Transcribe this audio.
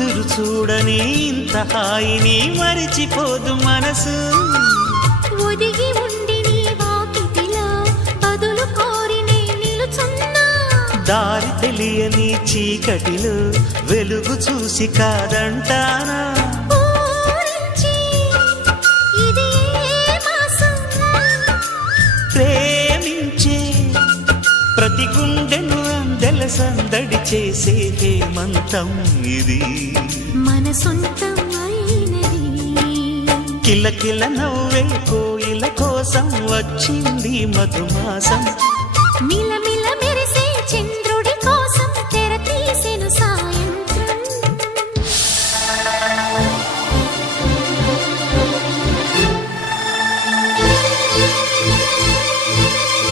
ఎదురు చూడని ఇంత హాయిని మరిచిపోదు మనసు. ఒదిగి ఉండి నీ వాకిటిలో బదులు కోరి నే నిలుచున్నా. దారి తెలియని చీకటిలో వెలుగు చూసి కాదంటానా. ఊరించి ఇది ఏ మాసం? ప్రేమించే ప్రతి గుండెను అందెల సందడి చేసే హేమంతం ఇది. మన సొంతం అయినది. కిలకిల నవ్వే కోయిల కోసం వచ్చింది మధుమాసం. మిలమిల